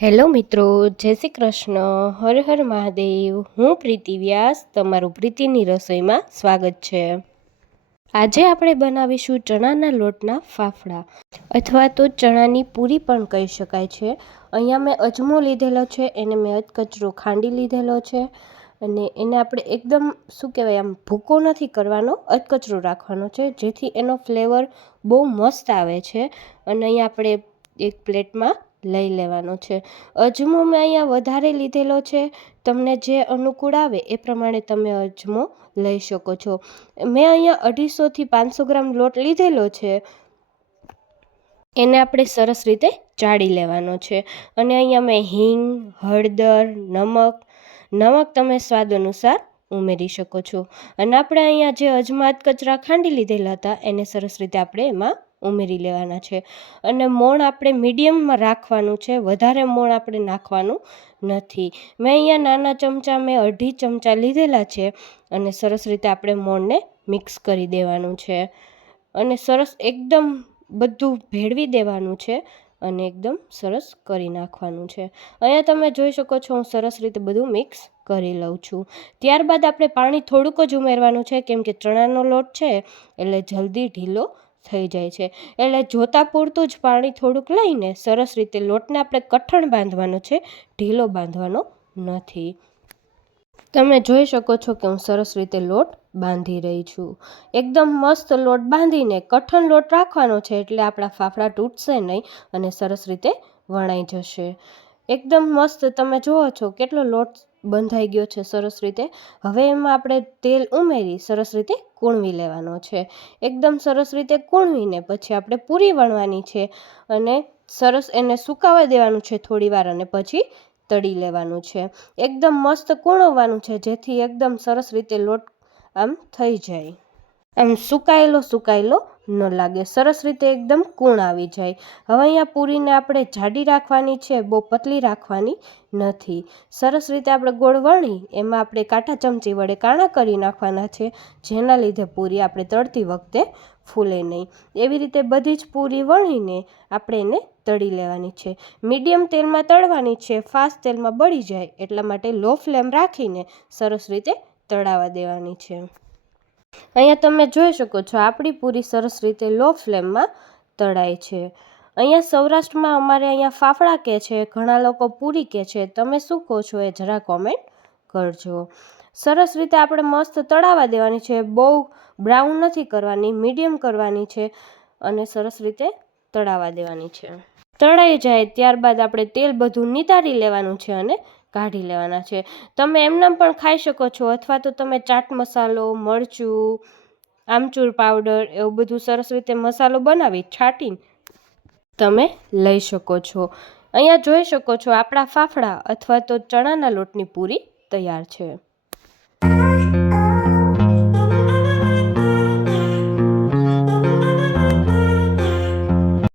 Hello મિત્રો, જય શ્રી કૃષ્ણ. હર હર મહાદેવ. હું પ્રીતિ વ્યાસ, તમારું પ્રીતિની રસોઈમાં સ્વાગત છે. આજે આપણે બનાવીશું ચણાના લોટના ફાફડા, અથવા તો ચણાની પૂરી પણ કહી શકાય છે. અહીંયા મેં અજમો લીધેલો છે, એને મેં અધકચરો ખાંડી લીધેલો છે, અને એને આપણે એકદમ, શું કહેવાય આમ, ભૂકો નથી કરવાનો અધકચરો રાખવાનો છે, જેથી એનો ફ્લેવર બહુ મસ્ત આવે છે. અને અહીંયા આપણે એક પ્લેટમાં લઈ લેવાનો છે. અજમો મેં અહીંયા વધારે લીધેલો છે. તમને જે અનુકૂળ આવે એ પ્રમાણે તમે અજમો લઈ શકો છો. મેં અહીંયા અઢીસોથી પાંચસો ગ્રામ લોટ લીધેલો છે. એને આપણે સરસ રીતે ચાળી લેવાનો છે. અને અહીંયા મેં હિંગ, હળદર, નમક નમક તમે સ્વાદ અનુસાર ઉમેરી શકો છો. અને આપણે અહીંયા જે અજમાત કચરા ખાંડી લીધેલા હતા એને સરસ રીતે આપણે એમાં ઉમેરી લેવાના છે. અને મોણ આપણે મીડિયમમાં રાખવાનું છે, વધારે મોણ આપણે નાખવાનું નથી. મેં અહીંયા નાના ચમચા, મેં અઢી ચમચા લીધેલા છે અને સરસ રીતે આપણે મોણને મિક્સ કરી દેવાનું છે. અને સરસ એકદમ બધું ભેળવી દેવાનું છે અને એકદમ સરસ કરી નાખવાનું છે. અહીંયા તમે જોઈ શકો છો હું સરસ રીતે બધું મિક્સ કરી લઉં છું. ત્યારબાદ આપણે પાણી થોડુંક જ ઉમેરવાનું છે, કેમ કે ચણાનો લોટ છે, એટલે જલ્દી ઢીલો થઈ જાય છે. એટલે જોતાં પૂરતું જ પાણી થોડુંક લઈને સરસ રીતે લોટને આપણે કઠણ બાંધવાનો છે, ઢીલો બાંધવાનો નથી. તમે જોઈ શકો છો કે હું સરસ રીતે લોટ બાંધી રહી છું. એકદમ મસ્ત લોટ બાંધીને કઠણ લોટ રાખવાનો છે એટલે આપણા ફાફડા તૂટશે નહીં અને સરસ રીતે વણાઈ જશે. એકદમ મસ્ત તમે જુઓ છો કેટલો લોટ બંધાઈ ગયો છે સરસ રીતે. હવે એમાં આપણે તેલ ઉમેરી સરસ રીતે કૂણવી લેવાનો છે. એકદમ સરસ રીતે કૂણવીને પછી આપણે પૂરી વણવાની છે અને સરસ એને સુકાવા દેવાનું છે થોડી વાર અને પછી તળી લેવાનું છે. એકદમ મસ્ત કૂણવવાનું છે જેથી એકદમ સરસ રીતે લોટ આમ થઈ જાય. આમ સુકાયેલો સુકાયેલો ન લાગે. સરસ રીતે એકદમ કૂણ આવી જાય. હવે અહીંયા પૂરીને આપણે જાડી રાખવાની છે, બહુ પતલી રાખવાની નથી. સરસ રીતે આપણે ગોળ વણી, એમાં આપણે કાંટા ચમચી વડે કાણા કરી નાખવાના છે, જેના લીધે પૂરી આપણે તળતી વખતે ફૂલે નહીં. એવી રીતે બધી જ પૂરી વણીને આપણે એને તળી લેવાની છે. મીડિયમ તેલમાં તળવાની છે, ફાસ્ટ તેલમાં બળી જાય, એટલા માટે લો ફ્લેમ રાખીને સરસ રીતે તળાવા દેવાની છે. અહીંયા તમે જોઈ શકો છો, આપણી પૂરી સરસ રીતે લો ફ્લેમમાં તળાય છે. અહીંયા સૌરાષ્ટ્રમાં અમારે અહીંયા ફાફડા કહે છે, ઘણા લોકો પૂરી કહે છે. તમે શું કહો છો એ જરા કોમેન્ટ કરજો. સરસ રીતે આપણે મસ્ત તળાવા દેવાની છે, બહુ બ્રાઉન નથી કરવાની મીડિયમ કરવાની છે અને સરસ રીતે તળાવા દેવાની છે. તળાઈ જાય ત્યારબાદ આપણે તેલ બધું નિતારી લેવાનું છે અને કાઢી લેવાના છે. તમે એમનામ પણ ખાઈ શકો છો અથવા તો તમે ચાટ મસાલો, મરચું, આમચૂર પાવડર એવું બધું સરસ રીતે મસાલો બનાવી છાંટીને તમે લઈ શકો છો. અહીંયા જોઈ શકો છો આપણા ફાફડા અથવા તો ચણાના લોટની પૂરી તૈયાર છે.